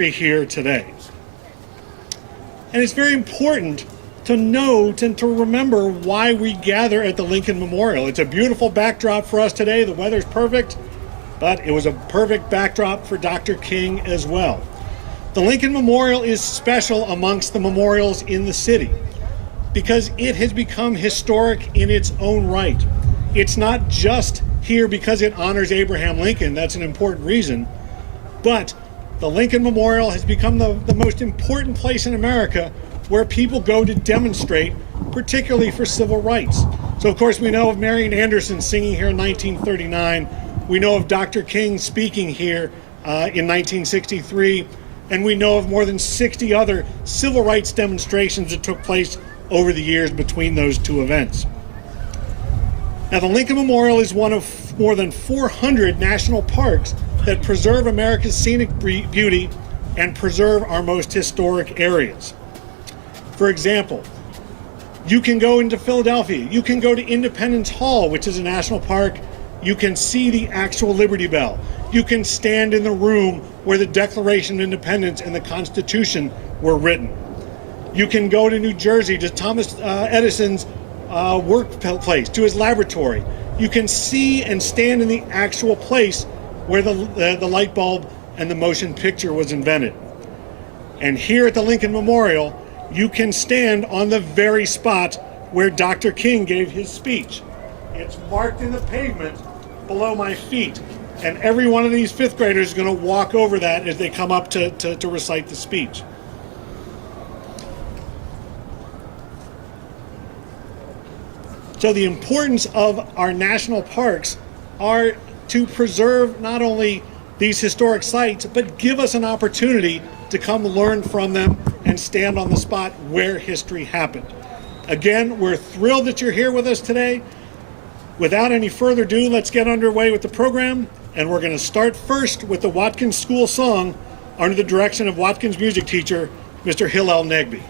here today. And it's very important to note and to remember why we gather at the Lincoln Memorial. It's a beautiful backdrop for us today. The weather's perfect, but it was a perfect backdrop for Dr. King as well. The Lincoln Memorial is special amongst the memorials in the city because it has become historic in its own right. It's not just here because it honors Abraham Lincoln. That's an important reason. But the Lincoln Memorial has become the most important place in America where people go to demonstrate, particularly for civil rights. So, of course, we know of Marian Anderson singing here in 1939. We know of Dr. King speaking here in 1963. And we know of more than 60 other civil rights demonstrations that took place over the years between those two events. Now, the Lincoln Memorial is one of more than 400 national parks that preserve America's scenic beauty and preserve our most historic areas. For example, you can go into Philadelphia, you can go to Independence Hall, which is a national park. You can see the actual Liberty Bell. You can stand in the room where the Declaration of Independence and the Constitution were written. You can go to New Jersey to Thomas Edison's workplace, to his laboratory. You can see and stand in the actual place where the light bulb and the motion picture was invented. And here at the Lincoln Memorial, you can stand on the very spot where Dr. King gave his speech. It's marked in the pavement below my feet. And every one of these fifth graders is going to walk over that as they come up to recite the speech. So the importance of our national parks are to preserve not only these historic sites, but give us an opportunity to come learn from them and stand on the spot where history happened. Again, we're thrilled that you're here with us today. Without any further ado, let's get underway with the program. And we're going to start first with the Watkins School song under the direction of Watkins music teacher, Mr. Hillel Negby.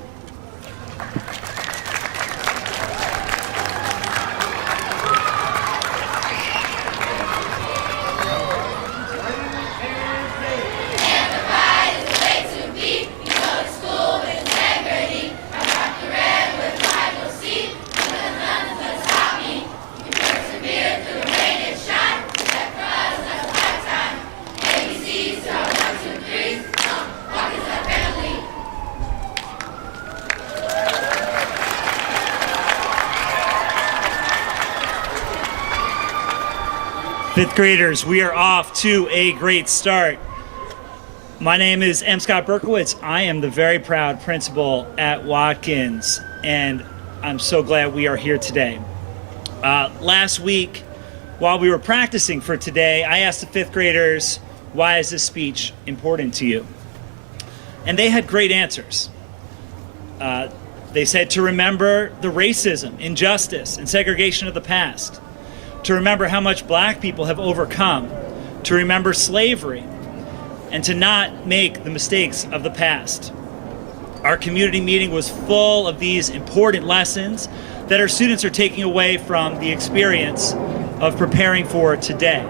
Fifth graders, we are off to a great start. My name is M. Scott Berkowitz. I am the very proud principal at Watkins, and I'm so glad we are here today. Last week, while we were practicing for today, I asked the fifth graders, why is this speech important to you? And they had great answers. They said to remember the racism, injustice, and segregation of the past, to remember how much black people have overcome, to remember slavery, and to not make the mistakes of the past. Our community meeting was full of these important lessons that our students are taking away from the experience of preparing for today.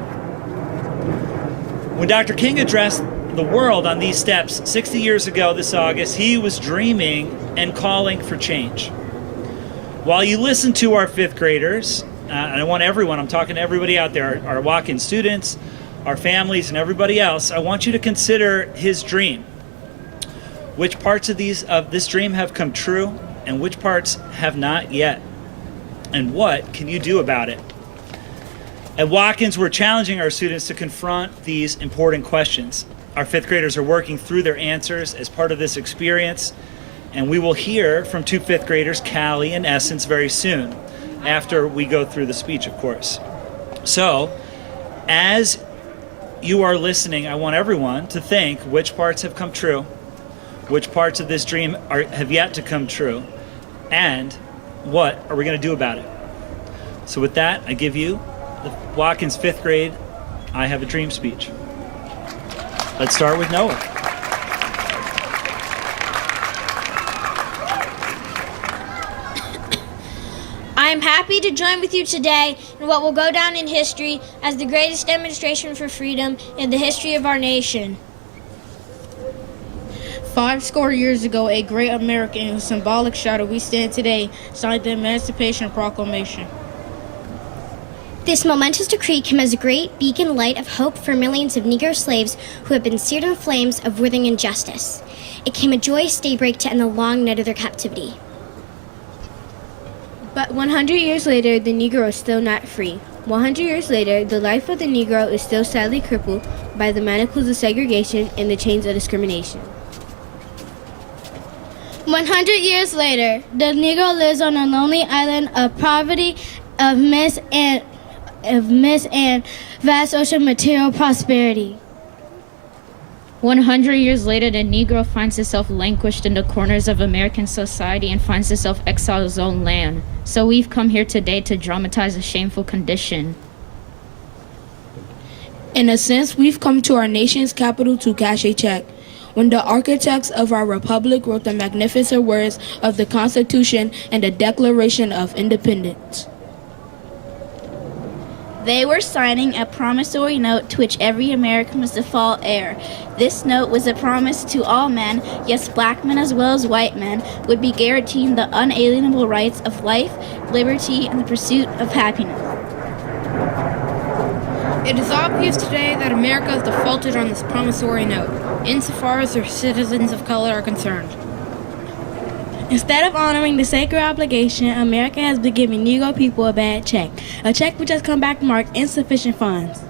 When Dr. King addressed the world on these steps 60 years ago this August, he was dreaming and calling for change. While you listen to our fifth graders, and I want everyone, I'm talking to everybody out there, our Watkins students, our families, and everybody else, I want you to consider his dream. Which parts of this dream have come true, and which parts have not yet? And what can you do about it? At Watkins, we're challenging our students to confront these important questions. Our fifth graders are working through their answers as part of this experience, and we will hear from two fifth graders, Callie and Essence, very soon, after we go through the speech, of course. So, as you are listening, I want everyone to think which parts have come true, which parts of this dream have yet to come true, and what are we going to do about it? So with that, I give you the Watkins fifth grade I Have a Dream speech. Let's start with Noah. I am happy to join with you today in what will go down in history as the greatest demonstration for freedom in the history of our nation. 5 years ago, a great American in whose symbolic shadow we stand today signed the Emancipation Proclamation. This momentous decree came as a great beacon light of hope for millions of Negro slaves who had been seared in flames of withering injustice. It came a joyous daybreak to end the long night of their captivity. But 100 years later, the Negro is still not free. 100 years later, the life of the Negro is still sadly crippled by the manacles of segregation and the chains of discrimination. 100 years later, the Negro lives on a lonely island of poverty, of mist and vast ocean material prosperity. 100 years later, the Negro finds himself languished in the corners of American society and finds himself exiled his own land. So we've come here today to dramatize a shameful condition. In a sense, we've come to our nation's capital to cash a check. When the architects of our republic wrote the magnificent words of the Constitution and the Declaration of Independence, they were signing a promissory note to which every American was to fall heir. This note was a promise to all men, yes, black men as well as white men, would be guaranteeing the unalienable rights of life, liberty, and the pursuit of happiness. It is obvious today that America has defaulted on this promissory note, insofar as their citizens of color are concerned. instead of honoring the sacred obligation, America has been giving Negro people a bad check, a check which has come back marked insufficient funds.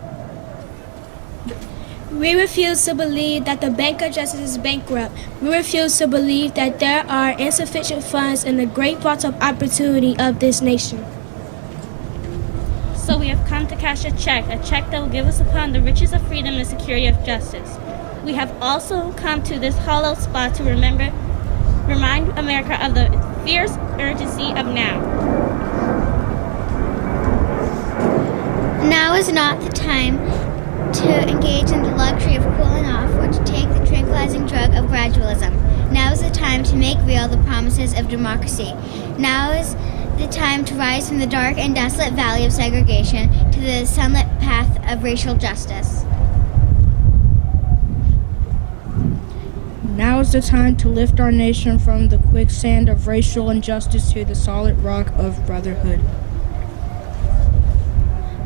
We refuse to believe that the Bank of Justice is bankrupt. We refuse to believe that there are insufficient funds in the great vault of opportunity of this nation. So we have come to cash a check that will give us upon the riches of freedom and the security of justice. We have also come to this hollow spot to remind America of the fierce urgency of now. Now is not the time to engage in the luxury of cooling off or to take the tranquilizing drug of gradualism. Now is the time to make real the promises of democracy. Now is the time to rise from the dark and desolate valley of segregation to the sunlit path of racial justice. Now is the time to lift our nation from the quicksand of racial injustice to the solid rock of brotherhood.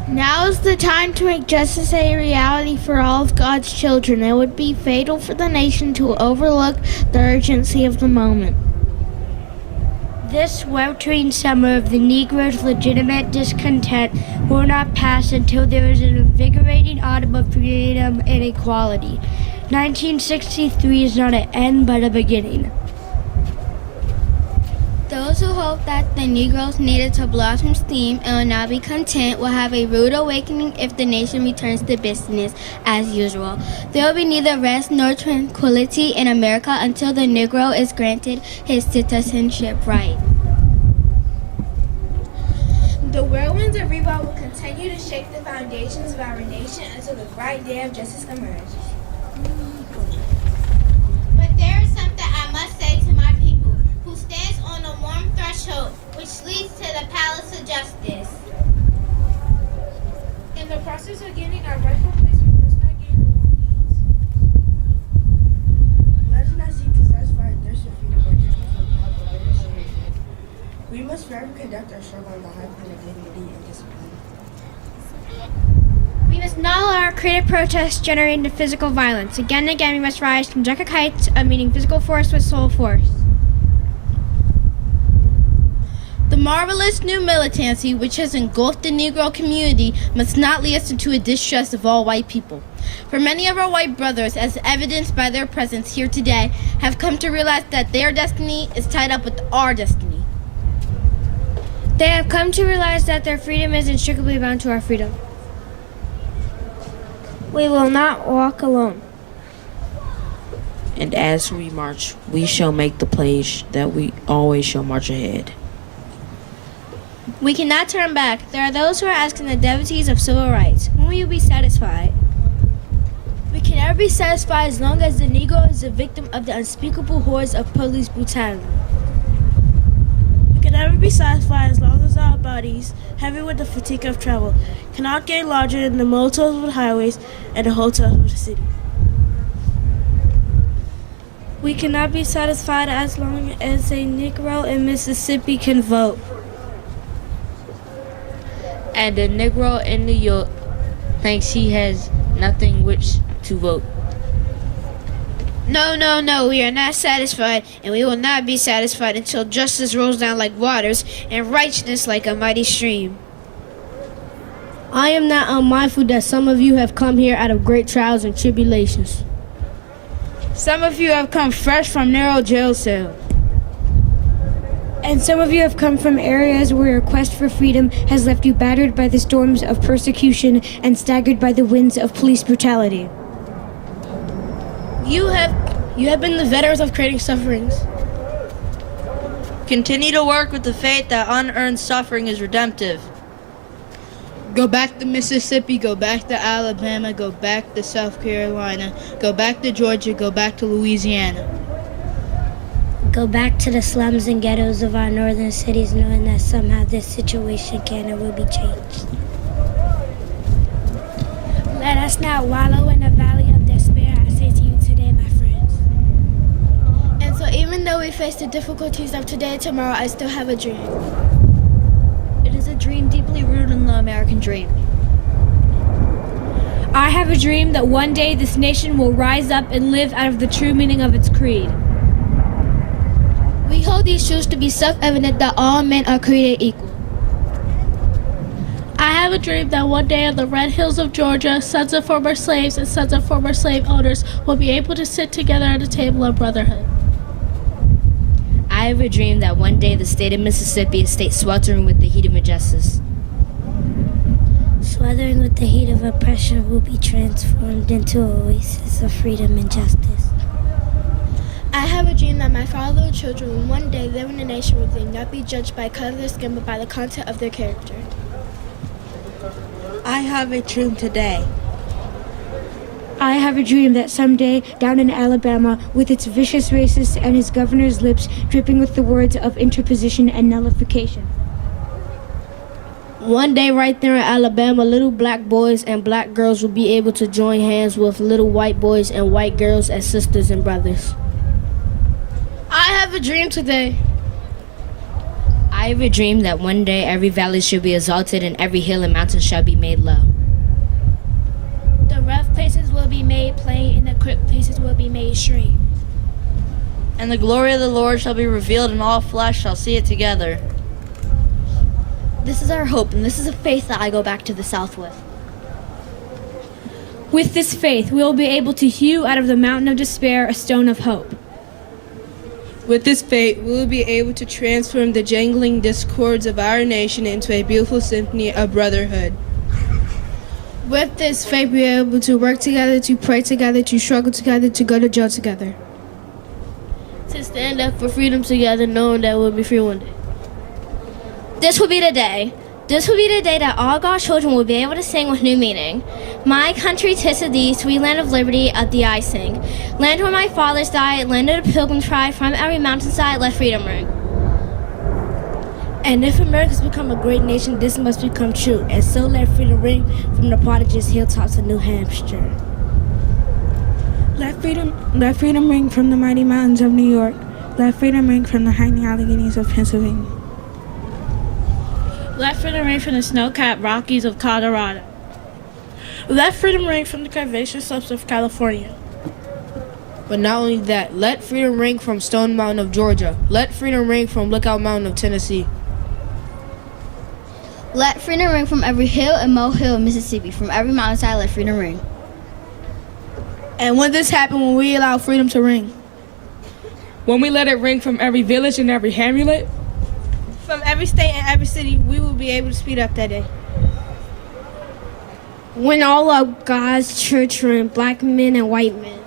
Now is the time to make justice a reality for all of God's children. It would be fatal for the nation to overlook the urgency of the moment. This sweltering summer of the Negro's legitimate discontent will not pass until there is an invigorating autumn of freedom and equality. 1963 is not an end but a beginning. Those who hope that the Negroes needed to blossom steam and will now be content will have a rude awakening if the nation returns to business as usual. There will be neither rest nor tranquility in America until the Negro is granted his citizenship right. The whirlwinds of revolt will continue to shake the foundations of our nation until the bright day of justice emerges. But there is something I must say to my people, who stands on a warm threshold which leads to the palace of justice. In the process of gaining our rightful place, we must not gain the wrong means. Let us not seek to satisfy our thirst for freedom or just from power. We must forever conduct our struggle on the high plane of dignity and discipline. We must not allow our creative protests generate into physical violence. Again and again, we must rise from Jekyll heights of meeting physical force with soul force. The marvelous new militancy which has engulfed the Negro community must not lead us into a distrust of all white people. For many of our white brothers, as evidenced by their presence here today, have come to realize that their destiny is tied up with our destiny. They have come to realize that their freedom is inextricably bound to our freedom. We will not walk alone. And as we march, we shall make the pledge that we always shall march ahead. We cannot turn back. There are those who are asking the devotees of civil rights. When will you be satisfied? We can never be satisfied as long as the Negro is a victim of the unspeakable horrors of police brutality. We can never be satisfied as long as our bodies, heavy with the fatigue of travel, cannot get larger than the motels of the highways and the hotels of the city. We cannot be satisfied as long as a Negro in Mississippi can vote. And a Negro in New York thinks he has nothing which to vote. No, no, no, we are not satisfied, and we will not be satisfied until justice rolls down like waters and righteousness like a mighty stream. I am not unmindful that some of you have come here out of great trials and tribulations. Some of you have come fresh from narrow jail cells. And some of you have come from areas where your quest for freedom has left you battered by the storms of persecution and staggered by the winds of police brutality. You have been the veterans of creating sufferings. Continue to work with the faith that unearned suffering is redemptive. Go back to Mississippi, go back to Alabama, go back to South Carolina, go back to Georgia, go back to Louisiana. Go back to the slums and ghettos of our northern cities, knowing that somehow this situation can and will be changed. Let us not wallow in the valley of despair, I say to you today, my friends. And so even though we face the difficulties of today and tomorrow, I still have a dream. It is a dream deeply rooted in the American dream. I have a dream that one day this nation will rise up and live out of the true meaning of its creed. We hold these truths to be self-evident that all men are created equal. I have a dream that one day on the red hills of Georgia, sons of former slaves and sons of former slave owners will be able to sit together at a table of brotherhood. I have a dream that one day the state of Mississippi, a state sweltering with the heat of injustice, Sweltering with the heat of oppression, will be transformed into an oasis of freedom and justice. I have a dream that my father children will one day live in a nation where they will not be judged by the color of their skin but by the content of their character. I have a dream today. I have a dream that someday, down in Alabama, with its vicious racists and his governor's lips dripping with the words of interposition and nullification. One day right there in Alabama, little black boys and black girls will be able to join hands with little white boys and white girls as sisters and brothers. I have a dream today. I have a dream that one day every valley shall be exalted and every hill and mountain shall be made low. The rough places will be made plain and the crooked places will be made straight. And the glory of the Lord shall be revealed, and all flesh shall see it together. This is our hope, and this is a faith that I go back to the South with. With this faith, we will be able to hew out of the mountain of despair a stone of hope. With this faith, we will be able to transform the jangling discords of our nation into a beautiful symphony of brotherhood. With this faith, we are able to work together, to pray together, to struggle together, to go to jail together. To stand up for freedom together, knowing that we'll be free one day. This will be the day. This will be the day that all God's children will be able to sing with new meaning. My country, 'tis of thee, sweet land of liberty, of thee I sing. Land where my fathers died, land of the pilgrim tribe, from every mountainside let freedom ring. And if America's become a great nation, this must become true. And so let freedom ring from the prodigious hilltops of New Hampshire. Let freedom ring from the mighty mountains of New York. Let freedom ring from the hiding Alleghenies of Pennsylvania. Let freedom ring from the snow-capped Rockies of Colorado. Let freedom ring from the curvaceous slopes of California. But not only that, let freedom ring from Stone Mountain of Georgia. Let freedom ring from Lookout Mountain of Tennessee. Let freedom ring from every hill and molehill of Mississippi. From every mountainside, let freedom ring. And when this happens, when we allow freedom to ring? When we let it ring from every village and every hamlet, From every state and every city, we will be able to speed up that day. When all of God's children, black men and white men,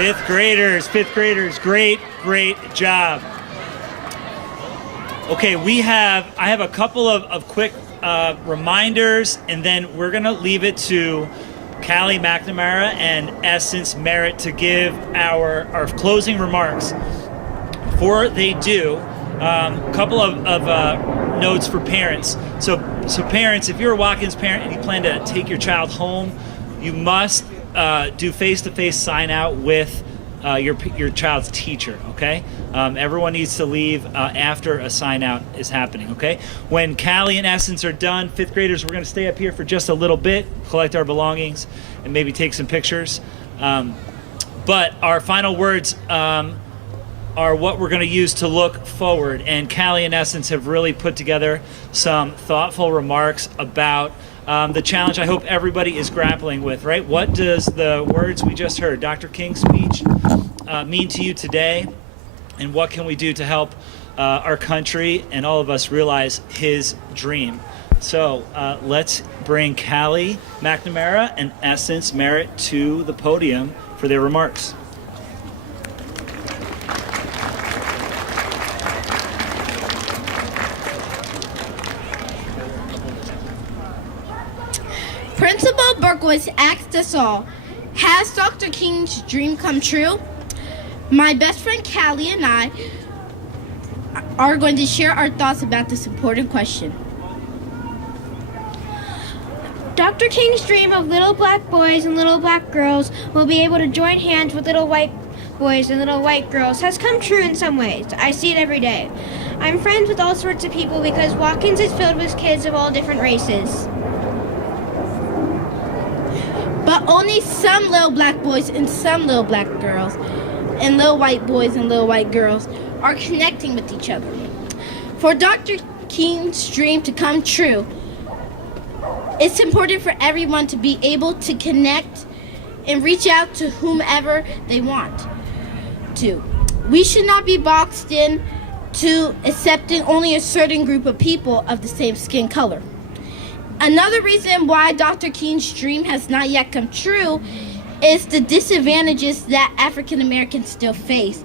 Fifth graders, great job. Okay, I have a couple of quick reminders, and then we're gonna leave it to Callie McNamara and Essence Merritt to give our closing remarks. Before they do, a couple of notes for parents. So parents, if you're a Watkins parent and you plan to take your child home, you must do face-to-face sign out with your child's teacher, okay? Everyone needs to leave after a sign out is happening, okay? When Callie and Essence are done, fifth graders, we're gonna stay up here for just a little bit, collect our belongings, and maybe take some pictures. But our final words are what we're gonna use to look forward. And Callie and Essence have really put together some thoughtful remarks about the challenge I hope everybody is grappling with, right? What does the words we just heard, Dr. King's speech, mean to you today? And what can we do to help our country and all of us realize his dream? So let's bring Callie McNamara and Essence Merritt to the podium for their remarks. Principal Berkowitz asked us all, has Dr. King's dream come true? My best friend Callie and I are going to share our thoughts about this important question. Dr. King's dream of little black boys and little black girls will be able to join hands with little white boys and little white girls has come true in some ways. I see it every day. I'm friends with all sorts of people because Watkins is filled with kids of all different races. But only some little black boys and some little black girls and little white boys and little white girls are connecting with each other. For Dr. King's dream to come true, it's important for everyone to be able to connect and reach out to whomever they want to. We should not be boxed in to accepting only a certain group of people of the same skin color. Another reason why Dr. King's dream has not yet come true is the disadvantages that African Americans still face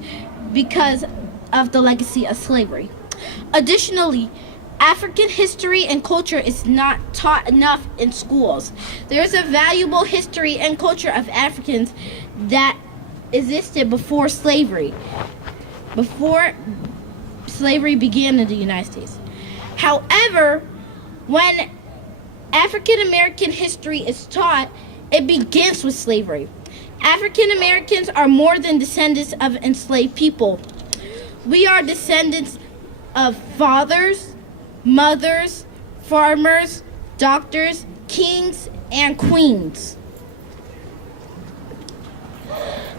because of the legacy of slavery. Additionally, African history and culture is not taught enough in schools. There is a valuable history and culture of Africans that existed before slavery began in the United States. However, when African American history is taught, it begins with slavery. African Americans are more than descendants of enslaved people. We are descendants of fathers, mothers, farmers, doctors, kings, and queens.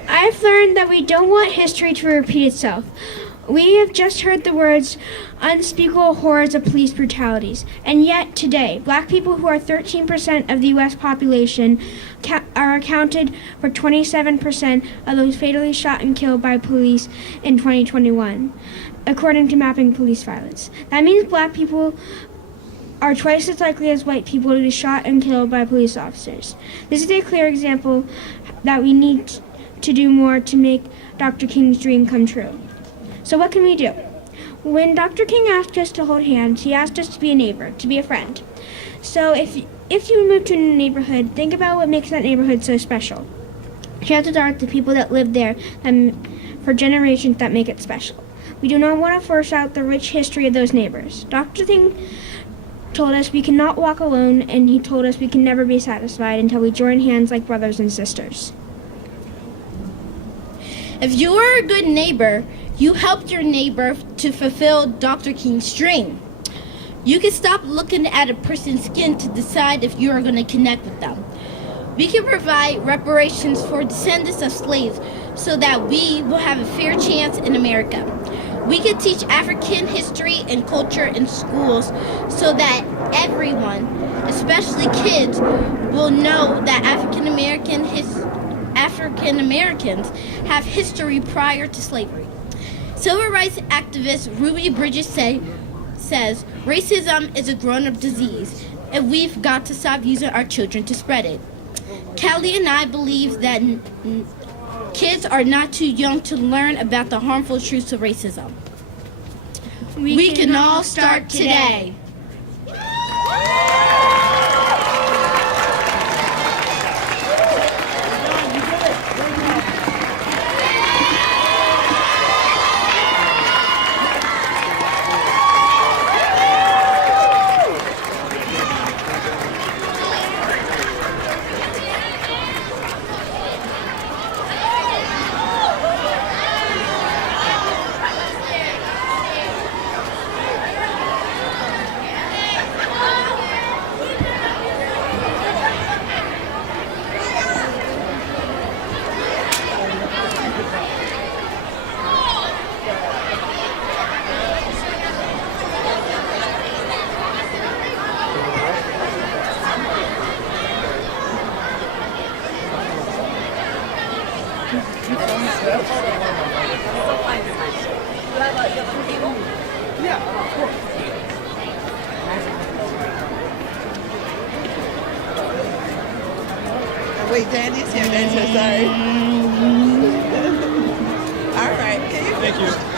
I've learned that we don't want history to repeat itself. We have just heard the words unspeakable horrors of police brutalities. And yet today, black people who are 13% of the U.S. population are accounted for 27% of those fatally shot and killed by police in 2021, according to Mapping Police Violence. That means black people are twice as likely as white people to be shot and killed by police officers. This is a clear example that we need to do more to make Dr. King's dream come true. So what can we do? When Dr. King asked us to hold hands, he asked us to be a neighbor, to be a friend. So if you move to a new neighborhood, think about what makes that neighborhood so special. Chances are it's the people that live there for generations that make it special. We do not want to force out the rich history of those neighbors. Dr. King told us we cannot walk alone, and he told us we can never be satisfied until we join hands like brothers and sisters. If you are a good neighbor, you helped your neighbor to fulfill Dr. King's dream. You can stop looking at a person's skin to decide if you are going to connect with them. We can provide reparations for descendants of slaves so that we will have a fair chance in America. We can teach African history and culture in schools so that everyone, especially kids, will know that African Americans have history prior to slavery. Civil rights activist Ruby Bridges says racism is a grown-up disease, and we've got to stop using our children to spread it. Callie and I believe that Kids are not too young to learn about the harmful truths of racism. We can all start today. Wait, Danny's here. Danny's here. Sorry. All right. Thank you.